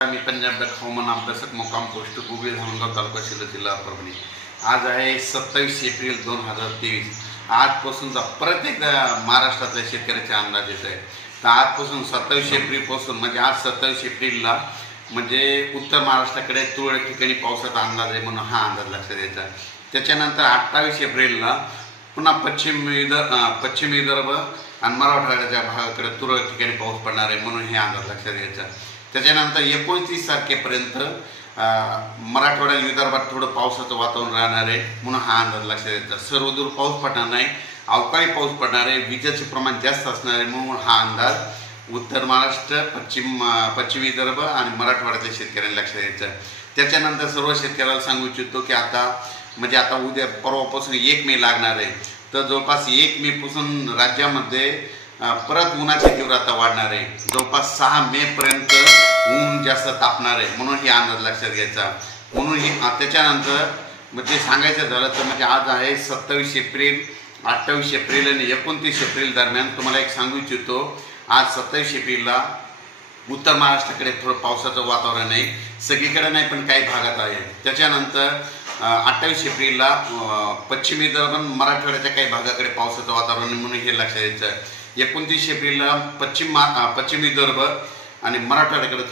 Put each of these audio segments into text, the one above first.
मी पंजाब हवामान अभ्यासक मुक्काम पोस्ट गुगळी धामणगाव तालुका शिल्लक जिल्हा परभणी। आज आहे 27 एप्रिल 2023। आजपासूनचा प्रत्येक महाराष्ट्रातल्या शेतकऱ्याचा अंदाज येत आहे। तर आजपासून 27 एप्रिल पासून म्हणजे आज 27 एप्रिलला म्हणजे उत्तर महाराष्ट्राकडे तुरळक ठिकाणी पावसाचा अंदाज आहे म्हणून हा अंदाज लक्षात द्यायचा। त्याच्यानंतर 28 एप्रिलला पुन्हा पश्चिम विदर्भ आणि मराठवाड्याच्या भागाकडे तुरळक ठिकाणी पाऊस पडणार आहे म्हणून हे अंदाज लक्षात द्यायचा। त्याच्यानंतर 29 तारखेपर्यंत मराठवाडा विदर्भात थोडं पावसाचं वातावरण राहणार आहे म्हणून हा अंदाज लक्षात द्यायचा। सर्वदूर पाऊस पडणार नाही, अवकाळी पाऊस पडणार आहे, विजेचे प्रमाण जास्त असणार आहे म्हणून हा अंदाज उत्तर महाराष्ट्र, पश्चिम विदर्भ आणि मराठवाड्यातल्या शेतकऱ्यांना लक्षात द्यायचा। त्याच्यानंतर सर्व शेतकऱ्याला सांगू इच्छितो की आता उद्या परवापासून 1 मे लागणार आहे। तर जवळपास 1 मे पासून राज्यामध्ये परत उन्हाची तीव्रता वाढणार आहे। जवळपास 6 मे पर्यंत ऊन जास्त तापणार आहे म्हणून ही अंदाज लक्षात घ्यायचा। म्हणून ही त्याच्यानंतर म्हणजे सांगायचं झालं तर म्हणजे आज आहे 27 एप्रिल, 28 एप्रिल आणि 29 एप्रिल दरम्यान तुम्हाला एक सांगू इच्छितो। आज 27 एप्रिलला उत्तर महाराष्ट्राकडे थोडं पावसाचं वातावरण आहे, सगळीकडे नाही पण काही भागात आहे। त्याच्यानंतर 28 एप्रिलला पश्चिम विदर्भ आणि मराठवाड्याच्या काही भागाकडे पावसाचं वातावरण म्हणून हे लक्षात द्यायचं। 29 एप्रिलला पश्चिम विदर्भ आणि मराठवाड्याकडे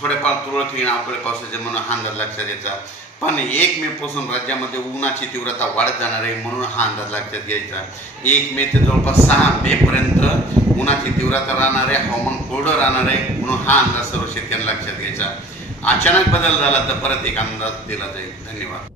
थोडेफार तुरळक ठिकाणी अवकाळी पावसाचे म्हणून हा अंदाज लक्षात द्यायचा। पण 1 मे पासून राज्यामध्ये उन्हाची तीव्रता वाढत जाणार आहे म्हणून हा अंदाज लक्षात घ्यायचा। 1 मे ते जवळपास 6 मे पर्यंत उन्हाची तीव्रता राहणार आहे, हवामान कोरडं राहणार आहे म्हणून हा अंदाज सर्व शेतकऱ्यांना लक्षात घ्यायचा। अचानक बदल झाला तर परत एक अंदाज दिला जाईल। धन्यवाद।